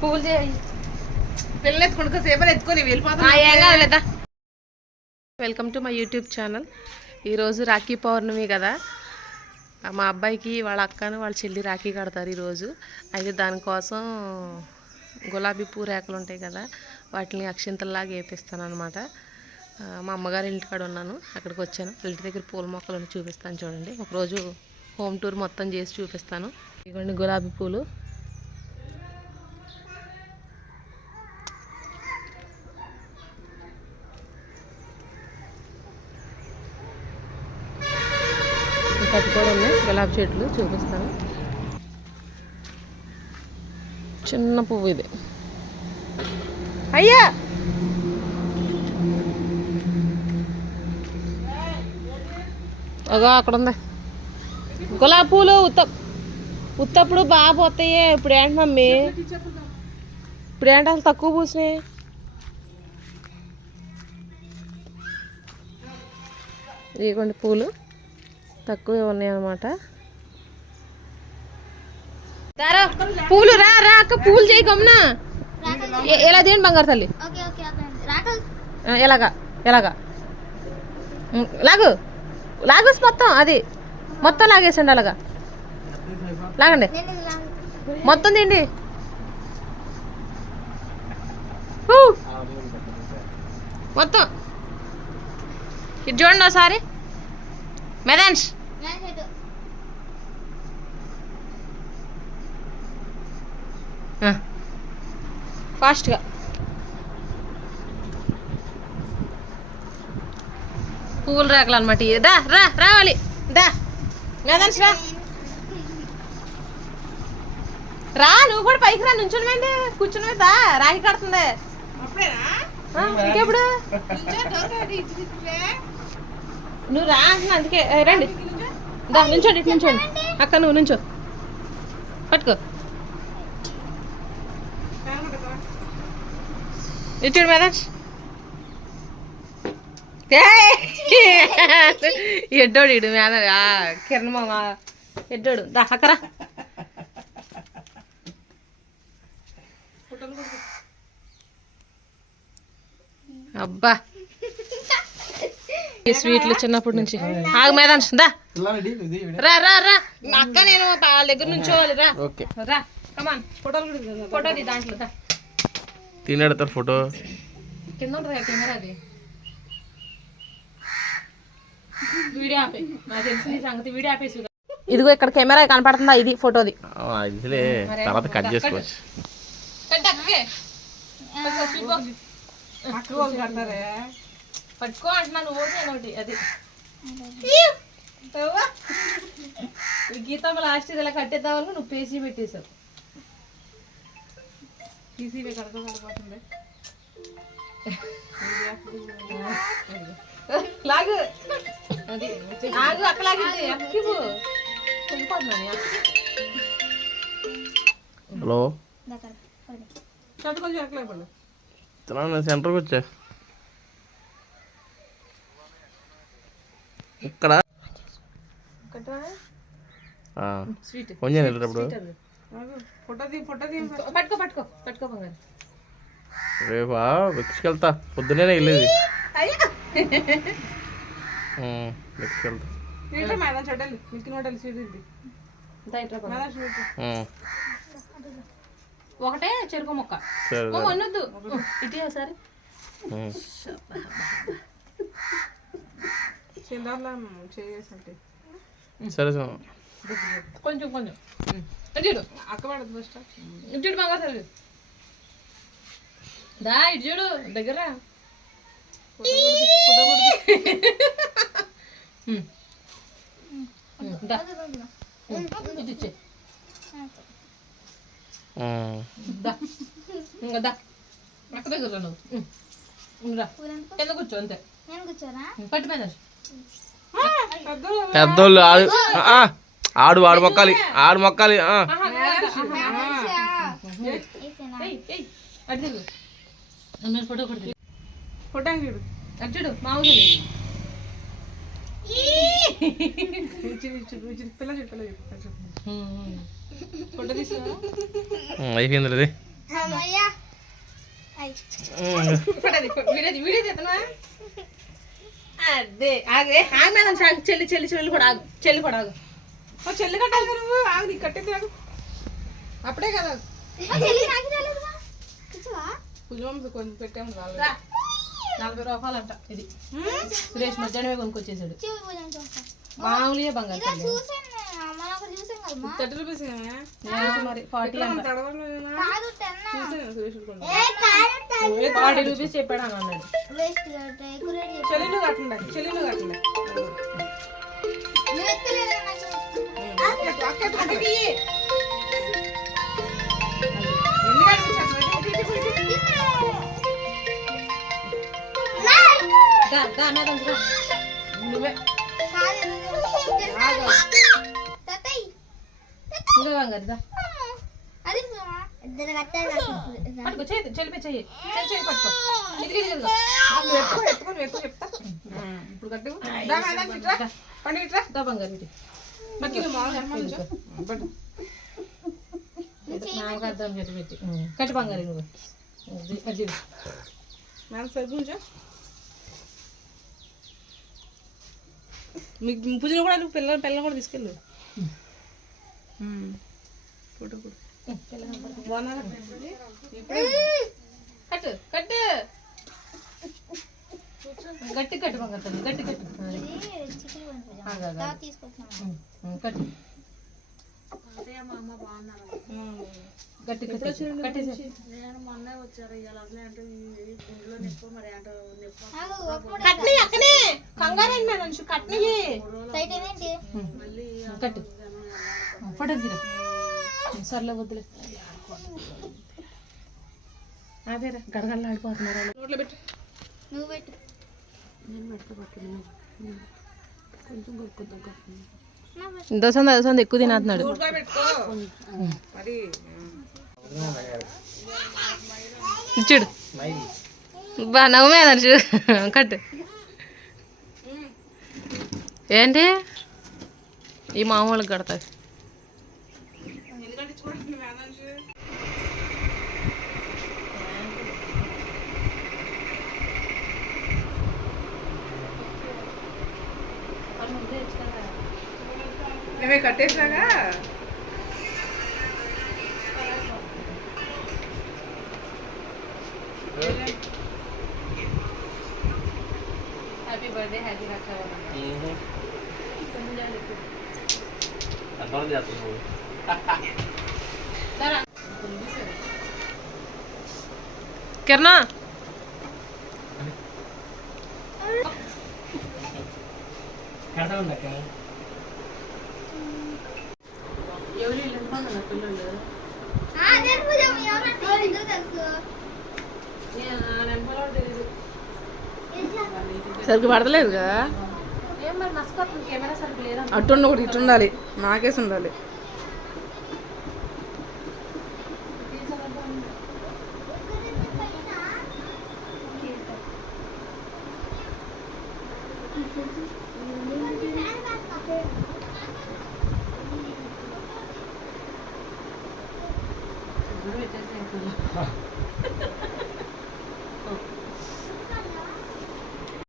పువ్వులు చేయి పిల్లలు ఎత్తుకుంటూ సేపలు ఎత్తుకొని వెళ్ళిపోతా. Welcome to my YouTube channel. ఈరోజు రాఖీ పౌర్ణమి కదా, మా అబ్బాయికి వాళ్ళ అక్కను వాళ్ళ చెల్లి రాఖీ కడతారు ఈరోజు. అయితే దానికోసం గులాబీ పూ రేకలు ఉంటాయి కదా, వాటిని అక్షింతల్లాగా వేపిస్తాను అనమాట. మా అమ్మగారి ఇంటికాడ ఉన్నాను, అక్కడికి వచ్చాను. ఇంటి దగ్గర పూల మొక్కలను చూపిస్తాను చూడండి. ఒకరోజు హోమ్ టూర్ మొత్తం చేసి చూపిస్తాను. ఇదిగోండి గులాబీ పూలు. ఇంకటి కూడా ఉన్నాయి గులాబీ చెట్లు, చూపిస్తాను. చిన్న పువ్వు ఇది. అయ్యా అగో అక్కడ ఉంది గులాబీ పూలు. ఉత్తప్పుడు బాగా పోతాయి. ఇప్పుడు ఏంటి మమ్మీ, ఇప్పుడు ఏంటి అసలు తక్కువ పూసినాయి. ఇదిగోండి పూలు తక్కువే ఉన్నాయి అన్నమాట. పూలు రా రా అక్క, పూలు చేయి గమ్నా. ఎలా తీయండి బంగారు తల్లి, ఎలాగా ఎలాగా లాగు లాగేసి మొత్తం, అది మొత్తం లాగేసండి. అలాగా లాగండి మొత్తం తిండి. మొత్తం ఇది చూడండి ఒకసారి మెదాన్స్. ఫాస్ట్గా పువ్వులు రేకలు అనమాట. దా రా రావాలి, దా మెదాన్స్ రా రా. నువ్వు కూడా పైకి రా, నుంచుని కూర్చుని దా. రాఖీ కడుతుంది ఇంకెప్పుడు. నువ్వు రా అంటున్నా, అందుకే రండి. దా నుంచోండి, ఇటు నుంచోండి అక్క, నువ్వు నుంచో, పట్టుకో. ఇటు మీద ఎడ్డోడు ఇడు మీద కిరణ్ మామ ఎడ్డోడు. దా అక్కరా. అబ్బా ఈ స్వీట్లు చిన్నప్పటి నుంచి. ఆగు మేదాన్స్, దా రా రా రా అక్క, నేను వాళ్ళ దగ్గర నుంచోవాలి. రా రా కమాన్. ఫోటో దాంట్లో దా తినడతారు ఫోటో కింద ఉంటుంది కెమెరా. అది వీడియో ఆపే, నాకు తెలిసి నీ సంగతి. వీడియో ఆపేసి ఇదిగో ఇక్కడ కెమెరా కనపడుతుందా, ఇది ఫోటోది. తర్వాత కట్ చేసుకోవచ్చు. పట్టుకో అంటున్నాను, ఓకే ఒకటి. అది గీతమ్మ లాస్ట్ ఇలా కట్టేద్దామని నువ్వు పేసీ పెట్టేశావు. ఈజీగా కడకపోతుంది. లాగు అది ఆగు అక్క, లాగింది అక్కిపు వెళ్ళిపోతున్నాను. హలో కొంచెం ఎక్కలేపండి. సెంటర్కి వచ్చా. ఇక్కడ కొంచెం వెళ్ళేటప్పుడు పట్టుకో పట్టుకో పట్టుకో బంగారు. రేపా వెక్కికెళ్తా, పొద్దునే వెళ్ళేది. వెక్కికెళ్తా ఒకటే చెరుకు మొక్క అనొద్దు. ఇటు ఒకసారి సరే కొంచెం కొంచెం ఇటు అక్క పడదు ఫస్ట్. ఇటు బాగా సరే దా, ఇటు చూడు దగ్గర. ఇటు ఇచ్చే దా అక్క దగ్గర నువ్వు రా కింద కూర్చో అంతే. పట్టు మీద పెద్దోళ్ళు ఆడు ఆడు మొక్కాలి, ఆడు మొక్కాలి. ఫోటో కొడుతుంది. ఫోటో చూడు అచ్చుడు మామూలు పిల్ల ఫోటో తీసుకున్నా. అయిపోయింది అది వీడియో చేస్తున్నా అదే ఆగే ఆగ చెల్లి చెల్లి చెల్లి కూడా ఆగు చెల్లి కూడా ఆగు చెల్లి కట్టాలి కదా నువ్వు ఆగు నీకు కట్టేది ఆగు అప్పుడే కదా పులివంశ కొంచెం పెట్టాము 40 రూపాయలు అంట ఇది సురేష్ మధ్యాహ్నమే కొనుక్కొచ్చేసాడు మామూలుగా బంగారు 30 రూపీస్ మరి 40 40 రూపీస్ చెప్పాడు అని అన్నాడు చెల్లిను కట్టండి చెల్లిను కట్టండి నువ్వే పట్టుకో చెల్లిపై చెయ్యి చెయ్యి పట్టుకో ఎత్తుకొని చెప్తా ఇప్పుడు కట్టు పండి ఇట్రా దా బంగారు ఇటు మక్కి మామూలుగా అర్థం చెట్టు పెట్టి కట్టి బంగారు నువ్వు అది మేడం సరిపోంచా మీకు పూజలు కూడా నువ్వు పిల్లలు కూడా తీసుకెళ్ళు ఫోటో కూడా కట్టు కట్టు గట్టి కట్టు బంగారు తల్లి గట్టి కట్టు కట్టు గట్టి కట్ని అక్కనే కంగారు కట్ని కట్టు ఫోటో తీరా సర్లే వద్దులే అదేరా గడగడలు ఆడిపోతున్నారు నోట్లో పెట్టు నువ్వు పెట్టు దోసంది ఎక్కువ తినేస్తున్నాడు ఇచ్చాడు బా నవ్వమే అనర్చు కట్టు ఏంటి ఈ మామూలుగా కడతాయి మేమే కట్టేసినాగా హ్యాపీ బర్త్డే హ్యాపీ కిరణా సరిగ్గా పడతలేదు కదా అట్టుండ ఒకటి ఇట్టుండాలి నాకేసి ఉండాలి